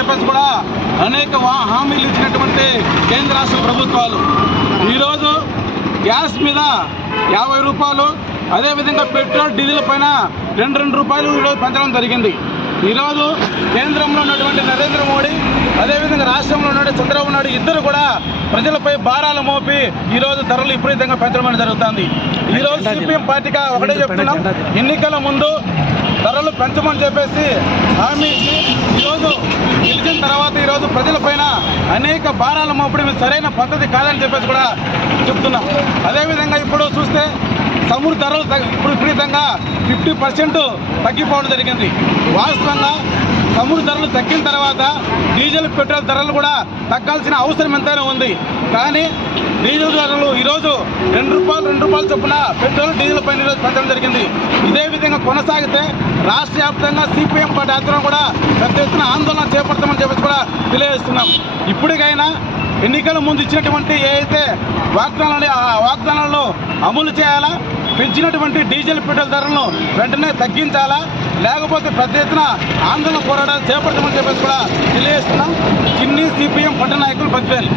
చెప్పేసి కూడా అనేక హామీలు ఇచ్చినటువంటి కేంద్ర రాష్ట్ర ప్రభుత్వాలు. ఈరోజు గ్యాస్ మీద యాభై రూపాయలు అదేవిధంగా పెట్రోల్ డీజిల్ పైన రెండు రెండు రూపాయలు ఈరోజు పెంచడం జరిగింది. ఈరోజు కేంద్రంలో ఉన్నటువంటి నరేంద్ర మోడీ అదేవిధంగా రాష్ట్రంలో ఉన్నటువంటి చంద్రబాబు నాయుడు ఇద్దరు కూడా ప్రజలపై భారాలు మోపి ఈరోజు ధరలు విపరీతంగా పెంచడం జరుగుతుంది. ఈరోజు సిపిఎం పార్టీగా ఒకటే చెప్తున్నాం ఎన్నికల ముందు ధరలు పెంచమని చెప్పేసి హామీ ఇచ్చి ఈరోజు గెలిచిన తర్వాత ఈరోజు ప్రజలపైన అనేక భారాలు మోపడం సరైన పద్ధతి కాదని చెప్పేసి కూడా చెప్తున్నాం. అదేవిధంగా ఇప్పుడు చూస్తే చమురు ధరలు ఇప్పుడు విపరీతంగా ఫిఫ్టీ పర్సెంట్ తగ్గిపోవడం జరిగింది. వాస్తవంగా చమురు ధరలు తగ్గిన తర్వాత డీజిల్ పెట్రోల్ ధరలు కూడా తగ్గాల్సిన అవసరం ఎంతైనా ఉంది. కానీ డీజిల్ ధరలు ఈరోజు రెండు రూపాయలు రెండు రూపాయలు చొప్పున పెట్రోల్ డీజిల్ పైన ఈరోజు పెంచడం జరిగింది. ఇదే విధంగా కొనసాగితే రాష్ట్ర వ్యాప్తంగా సిపిఎం పార్టీ ఆధ్వర్యంలో కూడా పెద్ద ఎత్తున ఆందోళన చేపడతామని చెప్పేసి కూడా తెలియజేస్తున్నాం. ఇప్పటికైనా ఎన్నికల ముందు ఇచ్చినటువంటి ఏదైతే వాగ్దానాలు ఆ వాగ్దానాలను అమలు చేయాలా పెంచినటువంటి డీజిల్ పెట్రోల్ ధరలను వెంటనే తగ్గించాలా లేకపోతే పెద్ద ఎత్తున ఆందోళన పోరాటాలు చేపడతామని చెప్పేసి కూడా తెలియజేస్తున్నాం. చిన్ని సిపిఎం పట్టణ నాయకులు బద్వేలు